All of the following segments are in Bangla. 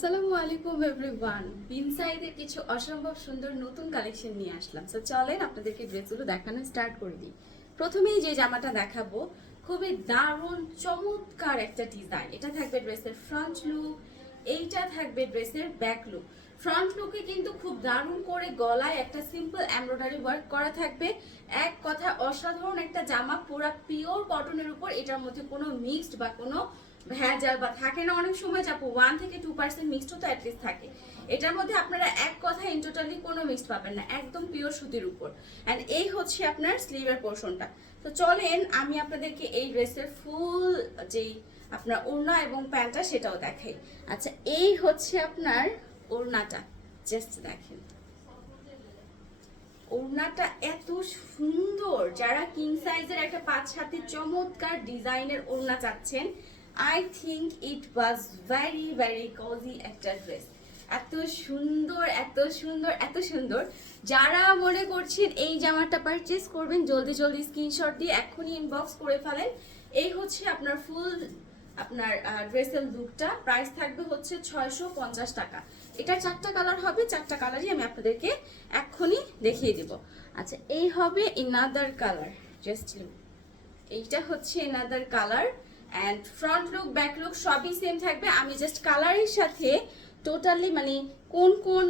আসসালামু আলাইকুম এভরিওয়ান। বিনসাইদের কিছু অসম্ভব সুন্দর নতুন কালেকশন নিয়ে আসলাম। সো চলেন আপনাদেরকে ড্রেসগুলো দেখানো স্টার্ট করে দিই। প্রথমেই যে জামাটা দেখাবো খুবই দারুণ চমৎকার একটা ডিজাইন। এটা থাকবে ড্রেসের ফ্রন্ট লুক, এইটা থাকবে ড্রেসের ব্যাক লুক। ফ্রন্ট লুকে কিন্তু খুব দারুণ করে গলায় একটা সিম্পল এমব্রয়ডারি ওয়ার্ক করা থাকবে। এক কথা অসাধারণ একটা জামা, পুরা পিওর কটনের উপর। এটার মধ্যে কোনো মিক্সড বা কোনো ভেজাল বা থাকে না অনেক সময় যাবো 1 থেকে 2% মিক্সড তো অ্যাটলিস্ট থাকে। এটার মধ্যে আপনারা এক কথা ইন টোটালি কোনো মিক্সড পাবেন না, একদম পিওর সুতির উপর। অ্যান্ড এই হচ্ছে আপনার স্লিভের পোর্শনটা। তো চলেন আমি আপনাদেরকে এই ড্রেসের ফুল যেই আপনার ওড়না এবং প্যান্টটা সেটাও দেখাই। আচ্ছা, এই হচ্ছে আপনার ওড়নাটা, জাস্ট দেখেন ওড়নাটা এত সুন্দর। যারা কিং সাইজের একটা 5 হাতের চমৎকার ডিজাইনের ওড়না চাচ্ছেন, I think it was very very cosy একটা ড্রেস। এত সুন্দর এত সুন্দর এত সুন্দর। যারা মনে করছেন এই জামাটা পারচেস করবেন, জলদি জলদি স্ক্রিনশট দিয়ে এখনই ইনবক্স করে ফেলেন। এই হচ্ছে আপনার ফুল আপনার ড্রেসের লুকটা। প্রাইস থাকবে হচ্ছে 650 টাকা। এটা 4টা কালার হবে, 4টা কালারই আমি আপনাদেরকে এক্ষুনি দেখিয়ে দিব। আচ্ছা, এই হবে ইনাদার কালার, জাস্ট লুক। এইটা হচ্ছে another colour. And front look back look সবই সেম থাকবে। আমি জাস্ট কালারের সাথে টোটালি মানে কোন কোন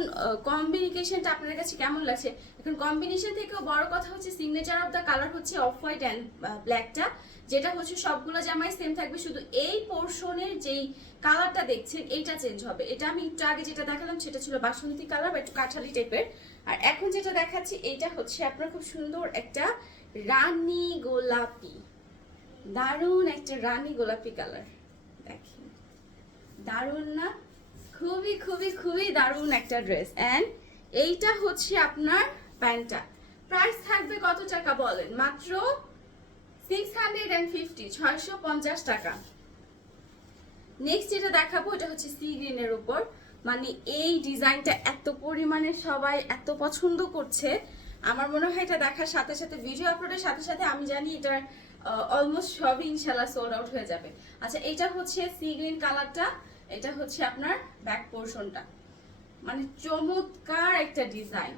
কম্বিনেশনটা আপনার কাছে কেমন লাগছে। এখন কম্বিনেশন থেকেও বড় কথা হচ্ছে সিগনেচার অফ দ্য কালার হচ্ছে অফ হোয়াইট অ্যান্ড ব্ল্যাকটা, যেটা হচ্ছে সবগুলো জামাই সেম থাকবে। শুধু এই পোর্শনের যেই কালারটা দেখছেন এইটা চেঞ্জ হবে। এটা আমি একটু আগে যেটা দেখালাম সেটা ছিল বাসন্তী কালার বা একটু কাঠালি টাইপের। আর এখন যেটা দেখাচ্ছি এইটা হচ্ছে আপনার খুব সুন্দর একটা রানী গোলাপি, দারুণ একটা রানী গোলাপি কালার। দেখেন দারুণ না? খুবই খুবই খুবই দারুণ একটা ড্রেস। অ্যান্ড এইটা হচ্ছে আপনার প্যান্টটা। প্রাইস থাকবে কত টাকা বলেন? মাত্র 650 টাকা। নেক্সট যেটা দেখাবো এটা হচ্ছে সি গ্রিনের উপর। মানে এই ডিজাইনটা এত পরিমাণে সবাই এত পছন্দ করছে, আমার মনে হয় এটা দেখার সাথে সাথে ভিডিও আপলোডের সাথে সাথে আমি জানি এটার অলমোস্ট সবই ইনশাল্লাহ সোল্ড আউট হয়ে যাবে। আচ্ছা, এটা হচ্ছে সি গ্রিন কালারটা, এটা হচ্ছে আপনার ব্যাক পোর্শনটা। মানে চমৎকার একটা ডিজাইন।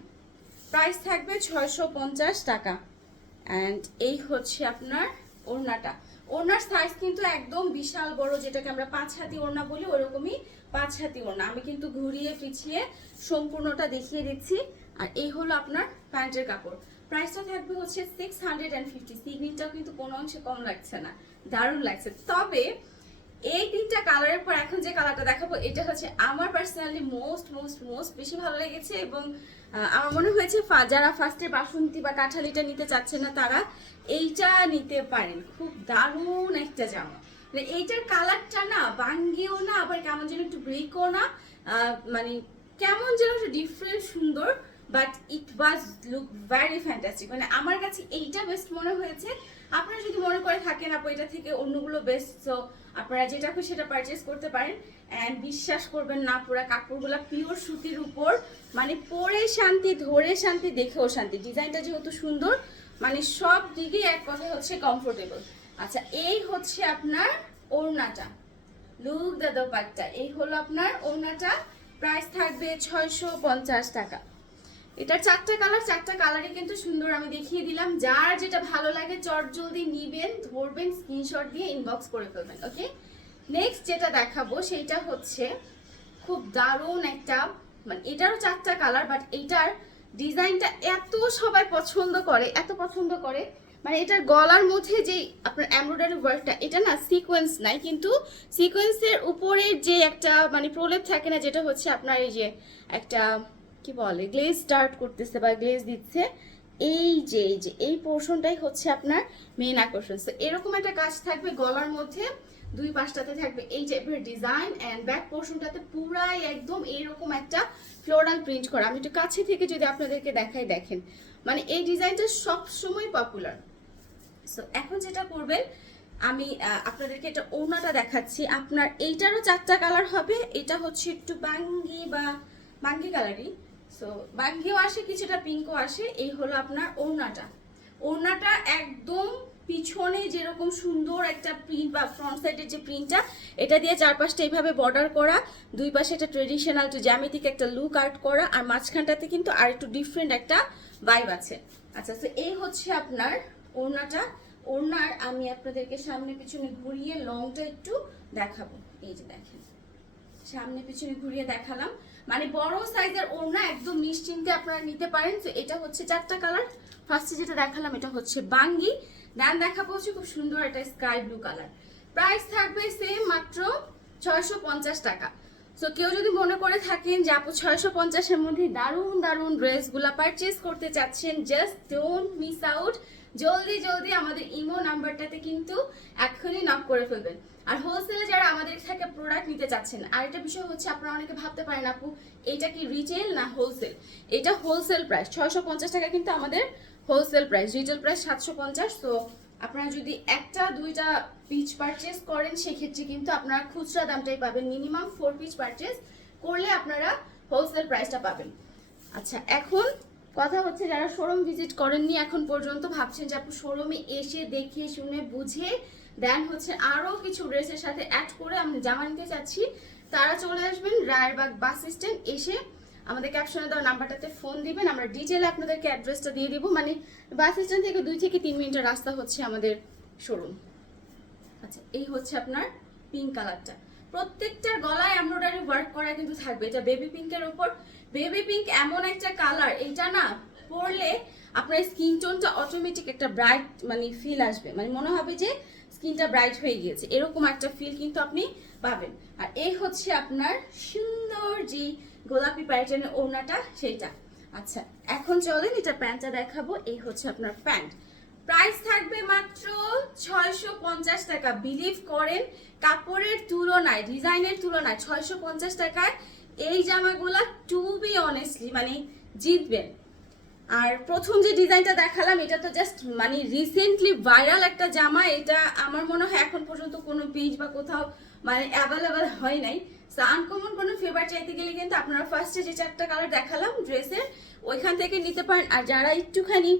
প্রাইস থাকবে 650 টাকা। অ্যান্ড এই হচ্ছে আপনার ওড়নাটা। ওড়নার সাইজ কিন্তু একদম বিশাল বড়, যেটাকে আমরা 5 হাতি ওড়না বলি, ওরকমই 5 হাতি ওড়না। আমি কিন্তু ঘুরিয়ে পিছিয়ে সম্পূর্ণটা দেখিয়ে দিচ্ছি। আর এই হলো আপনার প্যান্টের কাপড়। প্রাইসটা থাকবে হচ্ছে 650। সিগনিটাও কিন্তু কোনো অংশে কম লাগছে না, দারুণ লাগছে। তবে এই 3টা কালারের পর এখন যে কালারটা দেখাবো এটা হচ্ছে আমার পার্সোনালি মোস্ট মোস্ট মোস্ট বেশি ভালো লেগেছে। এবং আমার মনে হয়েছে যারা ফার্স্টে বাসন্তী বা কাঁঠালিটা নিতে চাচ্ছেন না তারা এইটা নিতে পারেন। খুব দারুণ একটা জামা। মানে এইটার কালারটা না বাঙ্গিও না, আবার কেমন যেন একটু ব্রেকও না, মানে কেমন যেন একটু ডিফারেন্ট সুন্দর। But it was look very fantastic. মানে আমার কাছে এইটা বেস্ট মনে হয়েছে। আপনারা যদি মনে করে থাকেন আপু এটা থেকে অন্যগুলো বেস্ট, সো আপনারা যেটা খুশি সেটা পারচেস করতে পারেন। অ্যান্ড বিশ্বাস করবেন না, পুরো কাপড়গুলো পিওর সুতির উপর। মানে পরে শান্তি, ধরে শান্তি, দেখেও শান্তি। ডিজাইনটা যেহেতু সুন্দর, মানে সব দিকে এক কথা হচ্ছে কমফোর্টেবল। আচ্ছা, এই হচ্ছে আপনার ওড়নাটা, লুক দ্য দোপাট্টা। এই হলো আপনার ওড়নাটা। প্রাইস থাকবে 650 টাকা। এটার 4টা কালার, 4টা কালারই কিন্তু সুন্দর, আমি দেখিয়ে দিলাম। যার যেটা ভালো লাগে চট জলদি নিবেন, ধরবেন, স্ক্রিনশট দিয়ে ইনবক্স করে ফেলবেন। ওকে, নেক্সট যেটা দেখাবো সেইটা হচ্ছে খুব দারুণ একটা, মানে এটারও 4টা কালার, বাট এইটার ডিজাইনটা এত সবাই পছন্দ করে, এত পছন্দ করে। মানে এটার গলার মধ্যে যে আপনার এমব্রয়ডারি ওয়ার্কটা, এটা না সিকোয়েন্স নাই, কিন্তু সিকোয়েন্সের উপরের যে একটা মানে প্রলেপ থাকে না, যেটা হচ্ছে আপনার এই যে একটা কি বলে গ্লেজ স্টার্ট করতেছে বা গ্লেজ দিচ্ছে, এই পোর্শনটাই হচ্ছে আপনার মেইন আকর্ষণ। তো এরকম একটা কাজ থাকবে গলার মধ্যে, দুই পাশটাতে থাকবে এই টাইপের ডিজাইন। অ্যান্ড ব্যাক পোর্শনটাতে পুরাই একদম এইরকম একটা ফ্লোরাল প্রিন্ট করা। আমি একটু কাছে থেকে যদি আপনাদেরকে দেখাই, দেখেন মানে এই ডিজাইনটা সবসময় পপুলার। সো এখন যেটা করবেন, আমি আপনাদেরকে এটা ওড়নাটা দেখাচ্ছি। আপনার এইটারও 4টা কালার হবে। এটা হচ্ছে একটু বাঙ্গি বা বাঙ্গি কালারই, সো বাঙ্গিও আসে, কিছুটা পিঙ্কও আসে। এই হলো আপনার ওড়নাটা। ওড়নাটা একদম পিছনে যেরকম সুন্দর একটা প্রিন্ট বা ফ্রন্ট সাইডের যে প্রিন্টটা, এটা দিয়ে চারপাশটা এইভাবে বর্ডার করা, দুই পাশে একটা ট্রেডিশনাল টু জ্যামিতিক একটা লুক আর্ট করা, আর মাঝখানটাতে কিন্তু আর একটু ডিফারেন্ট একটা ভাইব আছে। আচ্ছা, তো এই হচ্ছে আপনার ওড়নাটা। ওড়নার আমি আপনাদেরকে সামনে পিছনে ঘুরিয়ে লংটা একটু দেখাবো। এই যে দেখেন, সামনে পিছনে ঘুরিয়ে দেখালাম, মানে বড় সাইজের ওড়না একদম নিশ্চিন্তে আপনারা নিতে পারেন। তো এটা হচ্ছে 4টা কালার। ফার্স্টে যেটা দেখালাম এটা হচ্ছে বাঙ্গি, দেন দেখাবো হচ্ছে খুব সুন্দর একটা স্কাই ব্লু কালার। প্রাইস থাকবে সেম, মাত্র 650 টাকা। সো কেউ যদি মনে করে থাকেন যে আপু 650-এর মধ্যে দারুণ দারুণ ড্রেসগুলো পারচেজ করতে চাচ্ছেন, জাস্ট ডোন্ট মিস আউট। জলদি জলদি আমাদের ইমো নাম্বারটাতে কিন্তু এখনই নক করে ফেলবেন। আর হোলসেলে যারা আমাদের থেকে প্রোডাক্ট নিতে চাচ্ছেন, আরেকটা বিষয় হচ্ছে আপনারা অনেকে ভাবতে পারেন আপু এটা কি রিটেল না হোলসেল। এটা হোলসেল প্রাইস 650 টাকা, কিন্তু আমাদের হোলসেল প্রাইস, রিটেল প্রাইস 750। তো আপনারা যদি একটা দুইটা পিস পারচেজ করেন সেক্ষেত্রে কিন্তু আপনারা খুচরা দামটাই পাবেন। মিনিমাম 4 পিস পারচেজ করলে আপনারা হোলসেল প্রাইসটা পাবেন। আচ্ছা, এখন কথা হচ্ছে যারা শোরুম ভিজিট করেননি এখন পর্যন্ত, ভাবছেন যে আপু শোরুমে এসে দেখে শুনে বুঝে দেন হচ্ছে আরও কিছু ড্রেসের সাথে অ্যাড করে আমি জামা নিতে চাচ্ছি, তারা চলে আসবেন রায়েরবাগ বাস স্ট্যান্ড। এসে আমাদের ক্যাপশনে দেওয়া নাম্বারটাতে ফোন দিবেন, আমরা ডিটেলে আপনাদেরকে অ্যাড্রেসটা দিয়ে দিব। মানে বাস স্ট্যান্ড থেকে 2 থেকে 3 মিনিটের রাস্তা হচ্ছে আমাদের শোরুম। আচ্ছা, এই হচ্ছে আপনার পিঙ্ক কালারটা। প্রত্যেকটার গলায় এমব্রয়ডারি ওয়ার্ক করা কিন্তু থাকবে। এটা বেবি পিঙ্কের উপর। বেবি পিঙ্ক এমন একটা কালার, এটা না পরলে আপনার স্কিন টোনটা অটোমেটিক একটা ব্রাইট মানে ফিল আসবে, মানে মনে হবে যে স্কিনটা ব্রাইট হয়ে গিয়েছে, এরকম একটা ফিল কিন্তু আপনি পাবেন। আর এই হচ্ছে আপনার সুন্দর যে গোলাপি প্যাটার্নের ওড়নাটা, সেইটা। আচ্ছা, এখন চলেন এটা প্যান্টটা দেখাবো। এই হচ্ছে আপনার প্যান্ট। প্রাইস থাকবে মাত্র 650 টাকা। বিলিভ করেন কাপড়ের তুলনায়, ডিজাইনের তুলনায় 650 টাকায় এই জামাগুলা টু বি অনেস্টলি মানে জিতবেন। আর প্রথম যে ডিজাইনটা দেখালাম এটা তো জাস্ট মানে রিসেন্টলি ভাইরাল একটা জামা। এটা আমার মনে হয় এখন পর্যন্ত কোনো পেজ বা কোথাও মানে অ্যাভেলেবেল হয় নাই। সো আনকমন কোনো ফেভার চাইতে গেলে কিন্তু আপনারা ফার্স্টে যে 4টা কালার দেখালাম ড্রেসের, ওইখান থেকে নিতে পারেন। আর যারা একটুখানি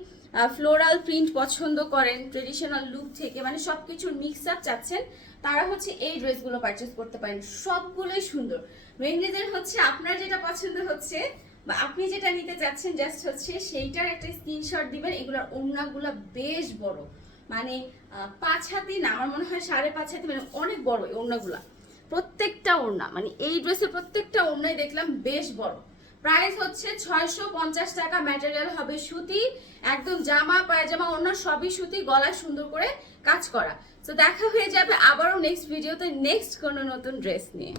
ফ্লোরাল প্রিন্ট পছন্দ করেন ট্রেডিশনাল লুক থেকে, মানে সব কিছুর মিক্স আপ চাচ্ছেন, তারা হচ্ছে এই ড্রেসগুলো পারচেস করতে পারেন। সবগুলোই সুন্দর। মেইন রিজন হচ্ছে আপনার যেটা পছন্দ হচ্ছে বা আপনি যেটা নিতে চাচ্ছেন, জাস্ট হচ্ছে সেইটার একটা স্ক্রিনশট দিবেন। এগুলোর ওড়নাগুলো বেশ বড়, মানে 5 হাতি না, আমার মনে হয় 5.5 হাতি, মানে অনেক বড় এই ওড়নাগুলা। প্রত্যেকটা ওড়না মানে এই ড্রেসের প্রত্যেকটা ওড়নাই দেখলাম বেশ বড়। প্রাইস হচ্ছে 650 টাকা। ম্যাটেরিয়াল হবে সুতি, একদম জামা পায়জামা ওড়না সবই সুতি, গলায় সুন্দর করে কাজ করা। তো দেখা হয়ে যাবে আবারও নেক্সট ভিডিওতে নেক্সট কোনো নতুন ড্রেস নিয়ে।